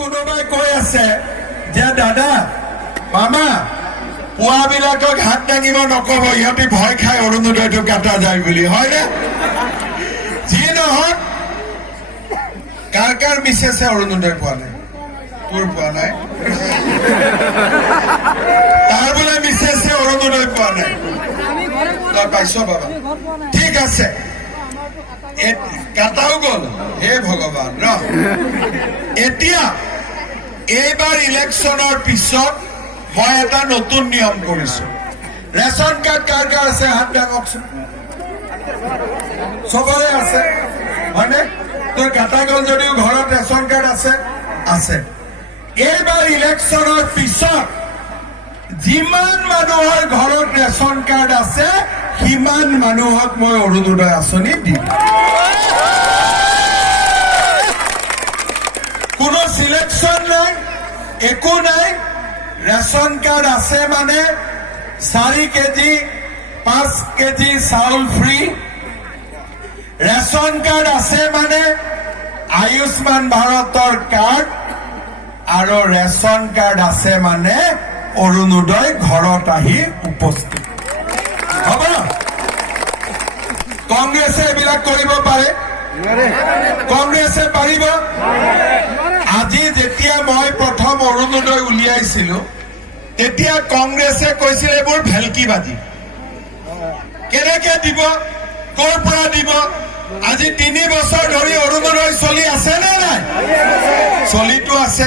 কোনোবাই কৈ আছে যে দাদা মামা পুৱাবিলাকক হাত দাঙিব নকব, ইহঁতে ভয় খাই অৰুণোদয়টো কাটা যায় বুলি, হয়নে? যি নহওক কাৰ কাৰ মিছেছে অৰুণোদয় পোৱা নাই? তোৰ পোৱা নাই? তাৰ বোলে মিছেছে অৰুণোদয় পোৱা নাই, তই পাইছ বাবা? ঠিক আছে, কাটাও গল, হে ভগৱান ন। এতিয়া এইবাৰ ইলেকশ্যনৰ পিছত মই এটা নতুন নিয়ম কৰিছো। ৰেচন কাৰ্ড কাৰ কাৰ আছে হাত দাঙকচোন। চবৰে আছে হয়নে? তোৰ কাটা গল যদিও ঘৰত ৰেচন কাৰ্ড আছে আছে। এইবাৰ ইলেকশ্যনৰ পিছত যিমান মানুহৰ ঘৰত ৰেচন কাৰ্ড আছে সিমান মানুহক মই অৰুণোদয় আঁচনি দিম। কোনো সিলেকশন নাই, একো নাই। ৰেচন কাৰ্ড আছে মানে 4 কেজি 5 কেজি চাউল ফ্ৰী। ৰেচন কাৰ্ড আছে মানে আয়ুষ্মান ভাৰতৰ কাৰ্ড, আৰু ৰেচন কাৰ্ড আছে মানে অৰুণোদয় ঘৰত আহি উপস্থিত হ'ব। কংগ্ৰেছে এইবিলাক কৰিব পাৰে? কংগ্ৰেছে পাৰিব? আজি যেতিয়া মই প্ৰথম অৰুণোদয় উলিয়াইছিলো তেতিয়া কংগ্ৰেছে কৈছিল এইবোৰ ভেলকিবাজি, কেনেকে দিব, কৰ পৰা দিব? আজি 3 বছৰ ধৰি অৰুণোদয় চলি আছে নে নাই? চলিতো আছে।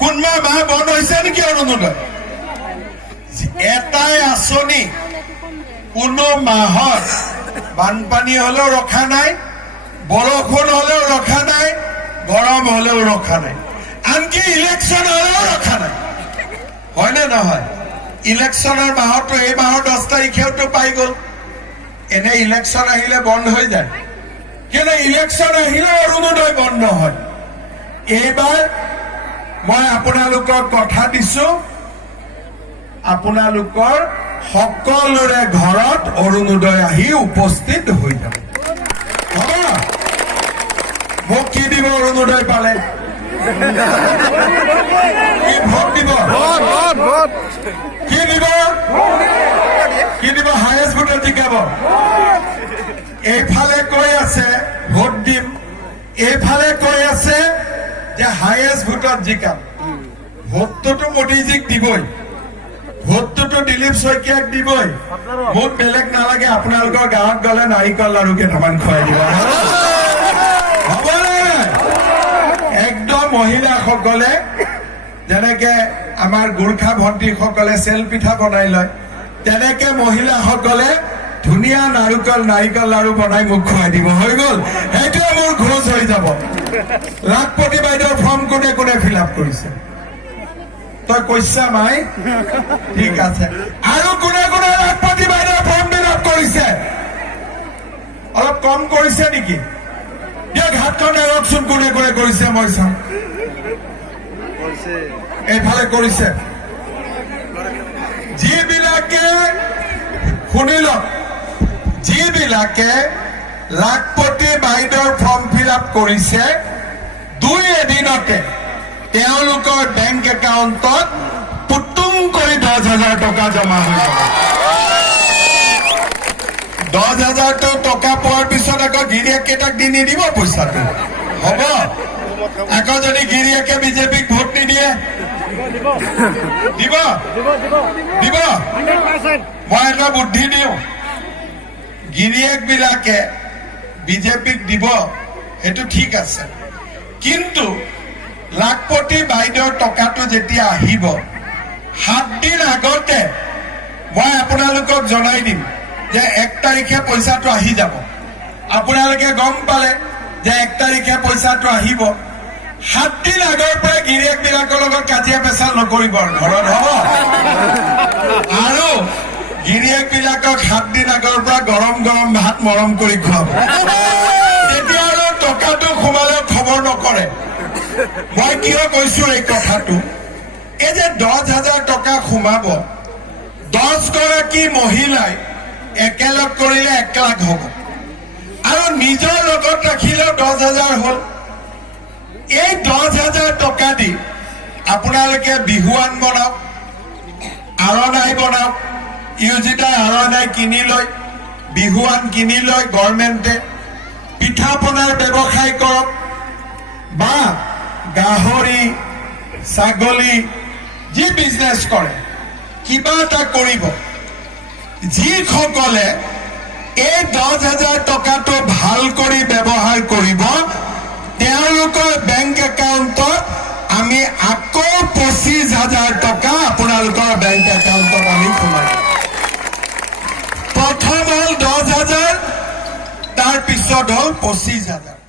কোনবা মাহ বন্ধ হৈছে নেকি অৰুণোদয়? এটাই আঁচনি কোনো মাহত বানপানী হলেও ৰখা নাই, বৰষুণ হলেও ৰখা নাই, গৰম হলেও ৰখা নাই, আনকি ইলেকশ্যন হলেও ৰখা নাই, হয়নে নহয়? ইলেকশ্যনৰ মাহতো এই মাহৰ 10 তাৰিখেওতো পাই গল। এনে ইলেকশ্যন আহিলে বন্ধ হৈ যায়, কিন্তু ইলেকশ্যন আহিলে অৰুণোদয় বন্ধ হয়। এইবাৰ মই আপোনালোকক কথা দিছো, আপোনালোকৰ সকলোৰে ঘৰত অৰুণোদয় আহি উপস্থিত হৈ যাব। মোক কি দিব অৰুণোদয় পালে? কি ভোট দিব? কি দিব? কি দিব? হায়েষ্ট ভোটত জিকাব। এইফালে কৈ আছে ভোট দিম, এইফালে কৈ আছে যে হায়েষ্ট ভোটত জিকাম। ভোটটোতো মোদীজীক দিবই, ভোটটোতো দিলীপ শইকীয়াক দিবই। মোক বেলেগ নালাগে, আপোনালোকৰ গাঁৱত গলে নাৰিকল লাৰু কেইটামান খুৱাই দিব। হ'বনে? একদম মহিলাসকলে যেনেকে আমাৰ গোৰ্খা ভণ্টিসকলে চেল পিঠা বনাই লয়, তেনেকে মহিলাসকলে ধুনীয়া নাৰিকল লাৰু বনাই মোক খুৱাই দিব। হৈ গল, সেইটোৱে মোৰ খোজ হৈ যাব। লাখপতি বাইদেউৰ ফৰ্ম কোনে কোনে ফিল আপ কৰিছে? তই কৈছা মাই? ঠিক আছে। আৰু কোনে কোনে লাখপতি বাইদেউৰ ফৰ্ম ফিল আপ কৰিছে? অলপ কম কৰিছে নেকি? দিয়ক হাতখন দাঙকচোন, কোনে কোনে কৰিছে মই চাম। এইফালে কৰিছে যিবিলাকে, শুনি লওক, যিবিলাকে লাখপতি বাইদেউৰ ফৰ্ম ফিল আপ কৰিছে 2 এদিনতে তেওঁলোকৰ বেংক একাউণ্টত পুতুং কৰি 10,000 টকা জমা হৈ যাব। 10,000 টকা পোৱাৰ পিছত আকৌ গিৰিয়েককেইটাক দি নিদিব পইচাটো, হ'ব? আকৌ যদি গিৰিয়েকে বিজেপিক ভোট নিদিয়ে দিব? দিব? মই এটা বুদ্ধি দিওঁ, গিৰিয়েক বিলাকে বিজেপিক দিব, সেইটো ঠিক আছে, কিন্তু লাখপতি বাইদেউৰ টকাটো যেতিয়া আহিব 7 দিন আগতে মই আপোনালোকক জনাই দিম যে 1 তাৰিখে পইচাটো আহি যাব। আপোনালোকে গম পালে যে 1 তাৰিখে পইচাটো আহিব। 7 দিন আগৰ পৰাই গিৰিয়েক বিলাকৰ লগত কাজিয়া পেচাল নকৰিব ঘৰত, হ'ব? আৰু গিৰিয়েক বিলাকক 7 দিন আগৰ পৰা গৰম গৰম ভাত মৰম কৰি খুৱাব। তেতিয়া আৰু টকাটো সোমালেও খবৰ নকৰে। মই কিয় কৈছো এই কথাটো? এই যে 10,000 টকা সোমাব, 10 গৰাকী মহিলাই একেলগ কৰিলে 1 লাখ হ'ব, আৰু নিজৰ লগত ৰাখিলেও 10,000 হ'ল। এই 10,000 টকা দি আপোনালোকে বিহুৱান বনাওক, আৰণাই বনাওক, ইউজিটাৰ আৰণাই কিনি লয়, বিহুৱান কিনি লয় গভৰ্ণমেণ্টে, পিঠা পনাৰ ব্যৱসায় কৰক, বা গাহৰি ছাগলী যি বিজনেছ কৰে কিবা এটা কৰিব। যিসকলে এই 10,000 টকাটো ভাল কৰি ব্যৱহাৰ কৰিব তেওঁলোকৰ বেংক একাউণ্টত আমি আকৌ 25,000 টকা আপোনালোকৰ বেংক একাউণ্টত আমি সোমাই দিম। প্ৰথম হ'ল 10,000, তাৰ পিছত হ'ল 25,000।